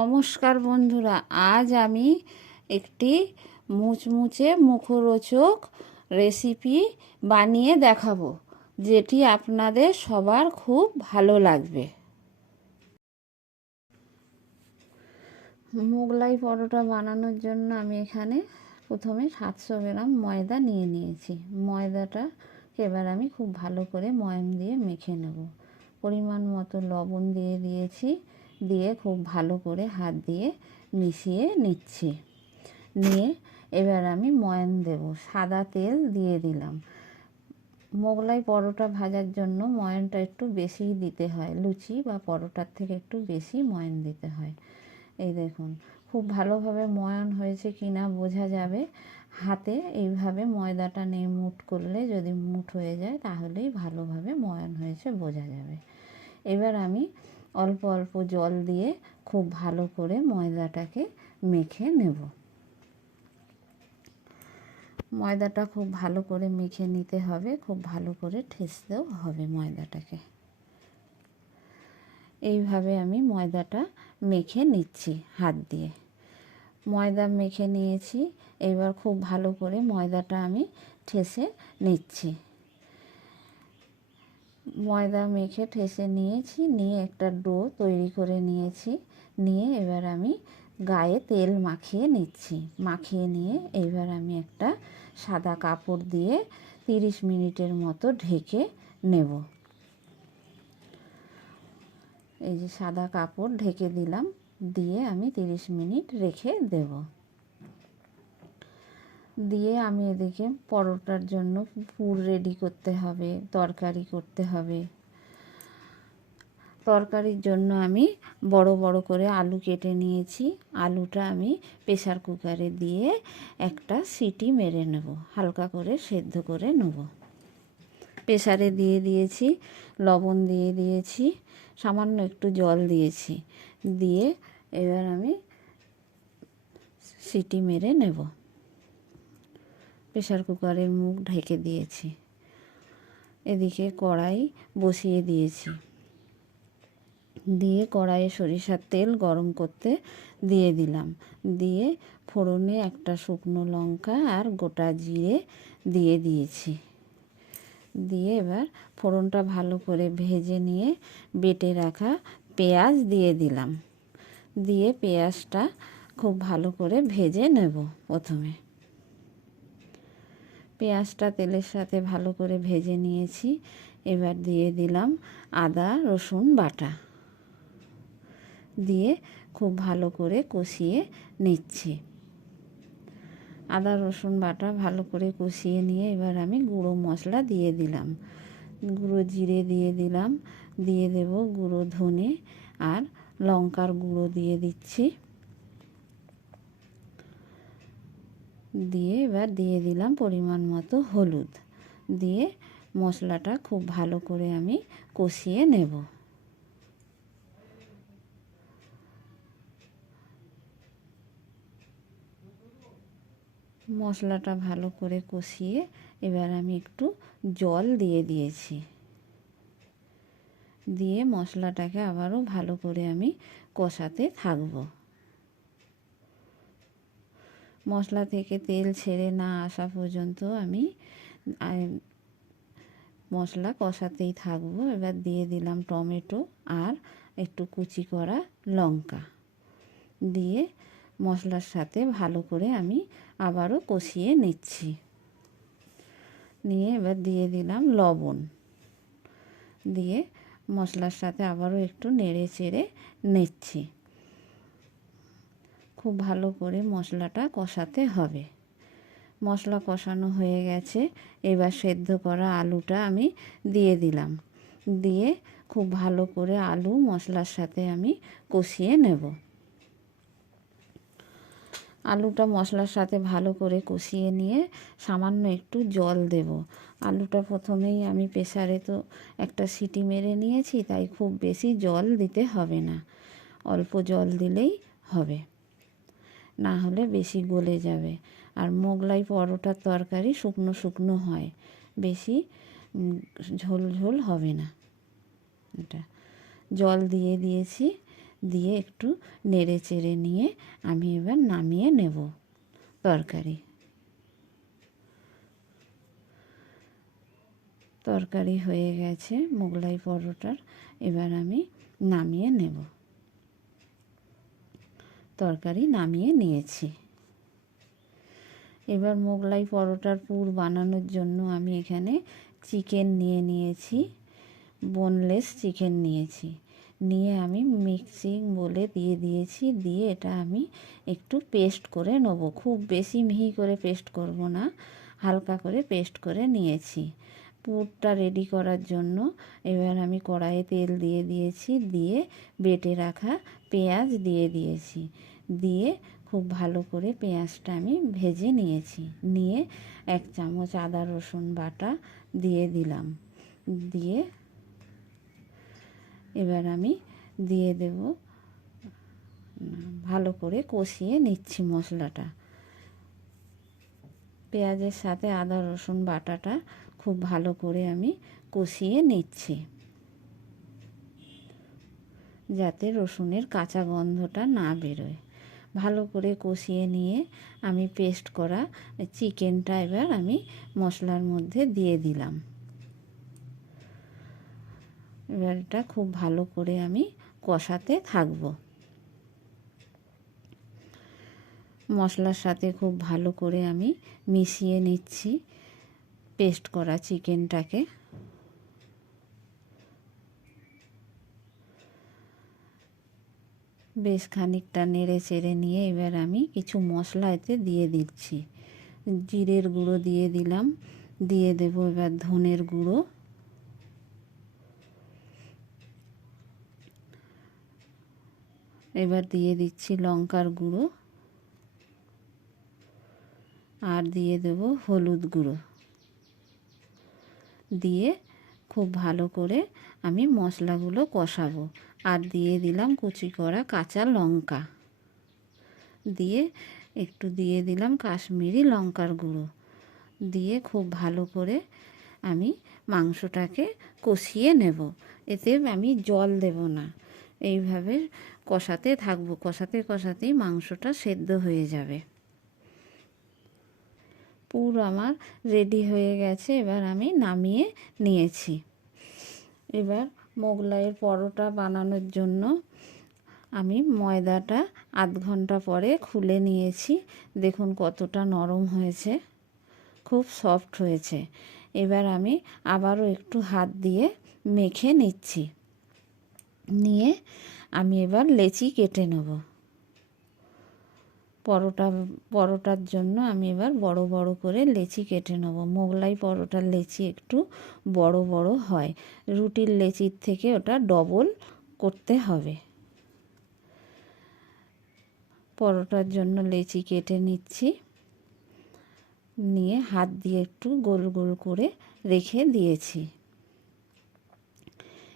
নমস্কার বন্ধুরা, আজ আমি একটি মুচমুচে মুখরোচক রেসিপি বানিয়ে দেখাবো, যেটি আপনাদের সবার খুব ভালো লাগবে। মোগলাই পরোটা বানানোর জন্য আমি এখানে প্রথমে সাতশো গ্রাম ময়দা নিয়ে নিয়েছি। ময়দাটা এবার আমি খুব ভালো করে ময়াম দিয়ে মেখে নেব। পরিমাণ মতো লবণ দিয়ে দিয়েছি। দিয়ে খুব ভালো করে হাত দিয়ে মিশিয়ে নিচ্ছি। নিয়ে এবার আমি ময়ান দেব, সাদা তেল দিয়ে দিলাম। মোগলাই পরোটা ভাজার জন্য ময়নটা একটু বেশিই দিতে হয়, লুচি বা পরোটার থেকে একটু বেশি ময়ান দিতে হয়। এই দেখুন, খুব ভালোভাবে ময়ন হয়েছে কি না বোঝা যাবে। হাতে এইভাবে ময়দাটা নিয়ে মুট করলে যদি মুট হয়ে যায়, তাহলেই ভালোভাবে ময়ন হয়েছে বোঝা যাবে। এবার আমি অল্প অল্প জল দিয়ে খুব ভালো করে ময়দাটাকে মেখে নেব। ময়দাটা খুব ভালো করে মেখে নিতে হবে, খুব ভালো করে ঠেসতেও হবে ময়দাটাকে। এইভাবে আমি ময়দাটা মেখে নিচ্ছি হাত দিয়ে। ময়দা মেখে নিয়েছি, এবার খুব ভালো করে ময়দাটা আমি ঠেসে নিচ্ছি। ময়দা মেখে ঠেসে নিয়েছি, নিয়ে একটা ডো তৈরি করে নিয়েছি। নিয়ে এবার আমি গায়ে তেল মাখিয়ে নিচ্ছি। মাখিয়ে নিয়ে এবার আমি একটা সাদা কাপড় দিয়ে তিরিশ মিনিটের মতো ঢেকে নেব। এই যে সাদা কাপড় ঢেকে দিলাম, দিয়ে আমি তিরিশ মিনিট রেখে দেব। দিয়ে আমি এদিকে পরোটার জন্য পুর রেডি করতে হবে, তরকারি করতে হবে। তরকারির জন্য আমি বড় বড় করে আলু কেটে নিয়েছি। আলুটা আমি প্রেশার কুকারে দিয়ে একটা সিটি মেরে নেব, হালকা করে সেদ্ধ করে নেব। প্রেশারে দিয়ে দিয়েছি, লবণ দিয়ে দিয়েছি, সামান্য একটু জল দিয়েছি। দিয়ে এবার আমি সিটি মেরে নেব। প্রেশার কুকারের মুখ ঢেকে দিয়েছি। এদিকে কড়াই বসিয়ে দিয়েছি। দিয়ে কড়াইয়ে সরিষার তেল গরম করতে দিয়ে দিলাম। দিয়ে ফোড়নে একটা শুকনো লঙ্কা আর গোটা জিরে দিয়ে দিয়েছি। দিয়ে এবার ফোড়নটা ভালো করে ভেজে নিয়ে বেটে রাখা পেঁয়াজ দিয়ে দিলাম। দিয়ে পেঁয়াজটা খুব ভালো করে ভেজে নেব প্রথমে। পেঁয়াজটা তেলের সাথে ভালো করে ভেজে নিয়েছি। এবার দিয়ে দিলাম আদা, রসুন, বাটা। দিয়ে খুব ভালো করে কষিয়ে নিচ্ছি। আদা, রসুন, বাটা ভালো করে কষিয়ে নিয়ে এবার আমি গুঁড়ো মশলা দিয়ে দিলাম। গুঁড়ো জিরে দিয়ে দিলাম। দিয়ে দেব গুঁড়ো ধনে আর লঙ্কার গুঁড়ো দিয়ে দিচ্ছি। দিয়ে এবার দিয়ে দিলাম পরিমাণ মতো হলুদ। দিয়ে মশলাটা খুব ভালো করে আমি কষিয়ে নেব। মশলাটা ভালো করে কষিয়ে এবার আমি একটু জল দিয়ে দিয়েছি। দিয়ে মশলাটাকে আবারও ভালো করে আমি কষাতে থাকব। মশলা থেকে তেল ছেড়ে না আসা পর্যন্ত আমি মশলা কষাতেই থাকব। এবার দিয়ে দিলাম টমেটো আর একটু কুচি করা লঙ্কা। দিয়ে মশলার সাথে ভালো করে আমি আবারও কষিয়ে নিচ্ছি। নিয়ে এবার দিয়ে দিলাম লবণ। দিয়ে মশলার সাথে আবারও একটু নেড়ে চেড়ে নিচ্ছি। খুব ভালো করে মশলাটা কষাতে হবে। মশলা কষানো হয়ে গেছে। এবার সেদ্ধ করা আলুটা আমি দিয়ে দিলাম। দিয়ে খুব ভালো করে আলু মশলার সাথে আমি কষিয়ে নেব। আলুটা মশলার সাথে ভালো করে কষিয়ে নিয়ে সামান্য একটু জল দেব। আলুটা প্রথমেই আমি প্রেসারে তো একটা সিটি মেরে নিয়েছি, তাই খুব বেশি জল দিতে হবে না। অল্প জল দিলেই হবে। না হলে বেশি গলে যাবে। আর মোগলাই পরোটার তরকারি শুকনো শুকনো হয়। বেশি ঝোল ঝোল হবে না। এটা জল দিয়ে দিয়েছি, দিয়ে একটু নেড়ে চেড়ে নিয়ে আমি এবার নামিয়ে নেব তরকারি। তরকারি হয়ে গেছে, মোগলাই পরোটার এবার আমি নামিয়ে নেব। তরকারি নামিয়ে নিয়েছি। এবার মোগলাই পরোটার পুর বানানোর জন্য আমি এখানে চিকেন নিয়ে নিয়েছি বোনলেস চিকেন নিয়েছি। নিয়ে আমি মিক্সিং বলে দিয়ে দিয়েছি, দিয়ে এটা আমি একটু পেস্ট করে নেব। খুব বেশি মিহি করে পেস্ট করব না, হালকা করে পেস্ট করে নিয়েছি। পুরটা রেডি করার জন্য এবার আমি কড়াইয়ে তেল দিয়ে দিয়েছি, দিয়ে বেটে রাখা পেঁয়াজ দিয়ে দিয়েছি। দিয়ে খুব ভালো করে পেঁয়াজটা আমি ভেজে নিয়েছি। নিয়ে এক চামচ আদা, রসুন বাটা দিয়ে দিলাম। দিয়ে এবার আমি দিয়ে দেব, ভালো করে কষিয়ে নিচ্ছি মশলাটা। পেঁয়াজের সাথে আদা, রসুন বাটাটা খুব ভালো করে আমি কষিয়ে নিচ্ছি। যাতে রসুনের কাঁচা গন্ধটা না বেরোয়। ভালো করে কষিয়ে নিয়ে আমি পেস্ট করা চিকেনটা এবার আমি মশলার মধ্যে দিয়ে দিলাম। এবার এটা খুব ভালো করে আমি কষাতে থাকব। মশলার সাথে খুব ভালো করে আমি মিশিয়ে নিচ্ছি পেস্ট করা চিকেনটাকে। বেশ খানিকটা নেড়ে চেড়ে নিয়ে এবার আমি কিছু মশলা এতে দিয়ে দিচ্ছি। জিরের গুঁড়ো দিয়ে দিলাম, দিয়ে দেব এবার ধনের গুঁড়ো। এবার দিয়ে দিচ্ছি লঙ্কার গুঁড়ো। আর দিয়ে দেব হলুদ গুঁড়ো। দিয়ে খুব ভালো করে আমি মশলাগুলো কষাবো। আর দিয়ে দিলাম কুচি করা কাঁচা লঙ্কা। দিয়ে একটু দিয়ে দিলাম কাশ্মীরি লঙ্কার গুঁড়ো। দিয়ে খুব ভালো করে আমি মাংসটাকে কষিয়ে নেব। এতে আমি জল দেব না। এইভাবে কষাতে থাকব। কষাতে কষাতেই মাংসটা সেদ্ধ হয়ে যাবে। পুর আমার রেডি হয়ে গেছে, এবার আমি নামিয়ে নিয়েছি। এবার মোগলাইয়ের পরোটা বানানোর জন্য আমি ময়দাটা আধ ঘণ্টা পরে খুলে নিয়েছি। দেখুন কতটা নরম হয়েছে, খুব সফট হয়েছে। এবার আমি আবারও একটু হাত দিয়ে মেখে নিচ্ছি। নিয়ে আমি এবার লেচি কেটে নেব। পরোটা, পরোটার জন্য আমি এবার বড় বড় করে লেচি কেটে নেব। মোগলাই পরোটার লেচি একটু বড় বড় হয়। রুটির লেচির থেকে ওটা ডবল করতে হবে। পরোটার জন্য লেচি কেটে নিচ্ছি। নিয়ে হাত দিয়ে একটু গোল গোল করে রেখে দিয়েছি।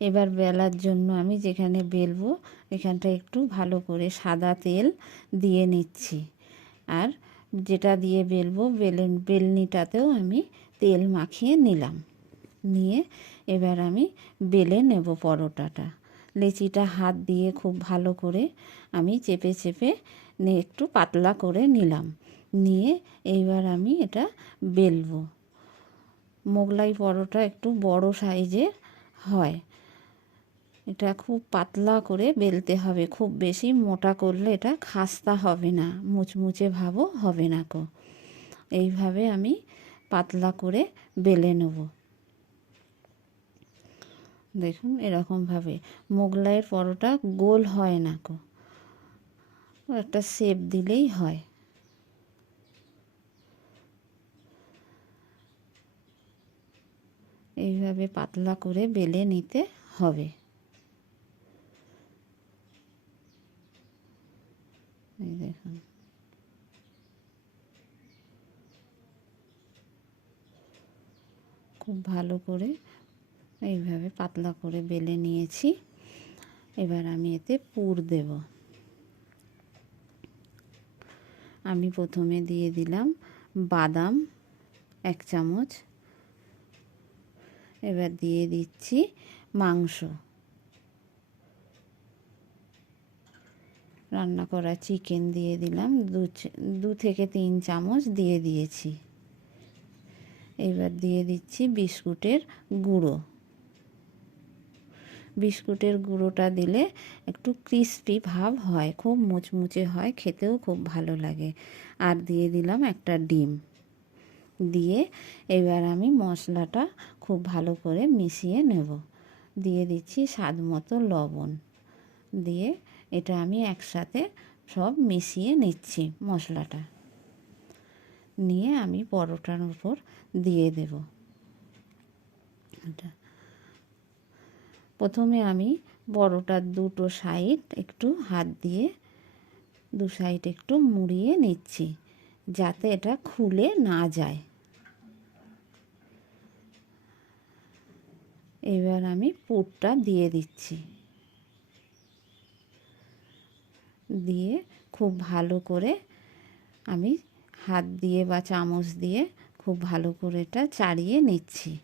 এবার বেলার জন্য আমি যেখানে বেলবো, এখানটা একটু ভালো করে সাদা তেল দিয়ে নিচ্ছি। আর যেটা দিয়ে বেলবো বেলেন বেলনিটাতেও আমি তেল মাখিয়ে নিলাম। নিয়ে এবার আমি বেলে নেব পরোটাটা। লেচিটা হাত দিয়ে খুব ভালো করে আমি চেপে চেপে একটু পাতলা করে নিলাম। নিয়ে এইবার আমি এটা বেলবো। মোগলাই পরোটা একটু বড় সাইজের হয়। এটা খুব পাতলা করে বেলতে হবে। খুব বেশি মোটা করলে এটা খাস্তা হবে না, মুচমুচে ভাবও হবে না কো এইভাবে আমি পাতলা করে বেলে নেব। দেখুন এরকমভাবে। মোগলাইয়ের পরোটা গোল হয় না কো একটা শেপ দিলেই হয়। এইভাবে পাতলা করে বেলে নিতে হবে। এই দেখুন। খুব ভালো করে এইভাবে পাতলা করে বেলে নিয়েছি। এবার আমি এতে পুর দেব। আমি প্রথমে দিয়ে দিলাম বাদাম এক চামচ। এবার দিয়ে দিচ্ছি মাংস। রান্না করা চিকেন দিয়ে দিলাম। দু দু থেকে তিন চামচ দিয়ে দিয়েছি। এবার দিয়ে দিচ্ছি বিস্কুটের গুঁড়ো। বিস্কুটের গুঁড়োটা দিলে একটু ক্রিস্পি ভাব হয়, খুব মুচমুচে হয়, খেতেও খুব ভালো লাগে। আর দিয়ে দিলাম একটা ডিম। দিয়ে এবার আমি মশলাটা খুব ভালো করে মিশিয়ে নেব। দিয়ে দিচ্ছি স্বাদ মতো লবণ। দিয়ে এটা আমি একসাথে সব মিশিয়ে নিচ্ছি মশলাটা। নিয়ে আমি পরোটার উপর দিয়ে দেব। এটা। প্রথমে আমি পরোটার দুটো সাইড একটু হাত দিয়ে, দু সাইড একটু মুড়িয়ে নিচ্ছি, যাতে এটা খুলে না যায়। এবার আমি পুরটা দিয়ে দিচ্ছি। দিয়ে খুব ভালো করে আমি হাত দিয়ে বা চামচ দিয়ে খুব ভালো করে এটা চাড়িয়ে নিচ্ছি।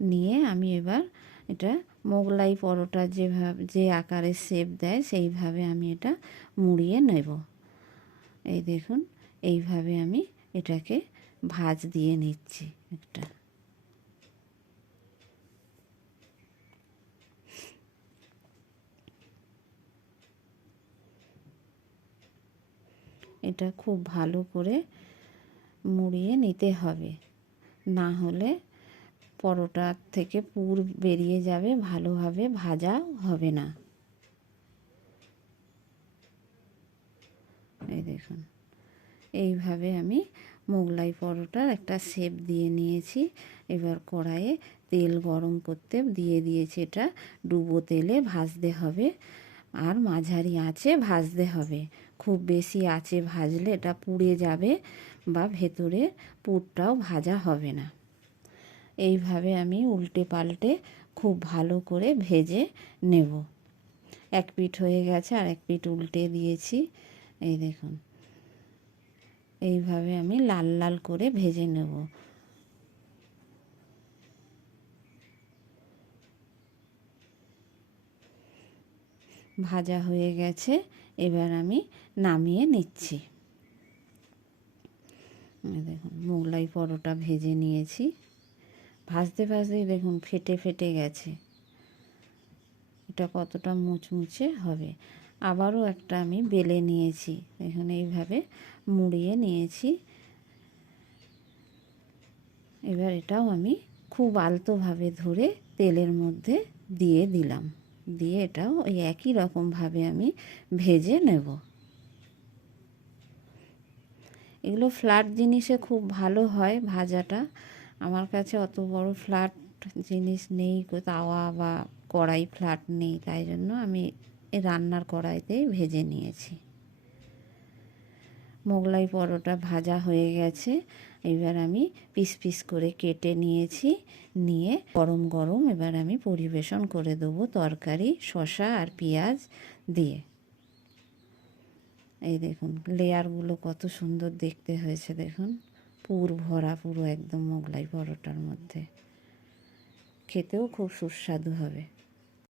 নিয়ে আমি এবার এটা মোগলাই পরোটা যেভাবে, যে আকারে শেপ দেয় সেইভাবে আমি এটা মুড়িয়ে নেব। এই দেখুন, এইভাবে আমি এটাকে ভাজ দিয়ে নিচ্ছি একটা। এটা খুব ভালো করে মুড়িয়ে নিতে হবে। না হলে পরোটার থেকে পুর বেরিয়ে যাবে, ভালোভাবে ভাজা হবে না। এই দেখুন, এইভাবে আমি মোগলাই পরোটার একটা শেপ দিয়ে নিয়েছি। এবার কড়াইয়ে তেল গরম করতে দিয়ে দিয়েছি এটা। ডুবো তেলে ভাজতে হবে। আর মাঝারি আঁচে ভাজতে হবে। খুব বেশি আঁচে ভাজলে এটা পুড়ে যাবে বা ভেতরে পুরটাও ভাজা হবে না। এইভাবে আমি উল্টে পাল্টে খুব ভালো করে ভেজে নেব। এক পিঠ হয়ে গেছে আর এক পিঠ উল্টে দিয়েছি। এই দেখুন। এইভাবে আমি লাল লাল করে ভেজে নেব। ভাজা হয়ে গেছে, এবার আমি নামিয়ে নিচ্ছি। দেখুন, মোগলাই পরোটা ভেজে নিয়েছি। ভাজতে ভাজতেই দেখুন ফেটে ফেটে গেছে। এটা কতটা মুচমুচে হবে। আবারও একটা আমি বেলে নিয়েছি। দেখুন, এইভাবে মুড়িয়ে নিয়েছি। এবার এটাও আমি খুব আলতোভাবে ধরে তেলের মধ্যে দিয়ে দিলাম। দিয়ে এটাও ওই একই রকমভাবে আমি ভেজে নেব। এগুলো ফ্ল্যাট জিনিসে খুব ভালো হয় ভাজাটা। আমার কাছে অত বড় ফ্ল্যাট জিনিস নেই, তাওয়া বা কড়াই ফ্ল্যাট নেই, তাই জন্য আমি রান্নার কড়াইতেই ভেজে নিয়েছি। মোগলাই পরোটা ভাজা হয়ে গেছে। এবার আমি পিস পিস করে কেটে নিয়েছি। নিয়ে গরম গরম এবার আমি পরিবেশন করে দেবো তরকারি, শসা আর পেঁয়াজ দিয়ে। এই দেখুন লেয়ারগুলো কত সুন্দর দেখতে হয়েছে দেখুন। পুর ভরা পুরো একদম মোগলাই পরোটার মধ্যে। খেতেও খুব সুস্বাদু হবে।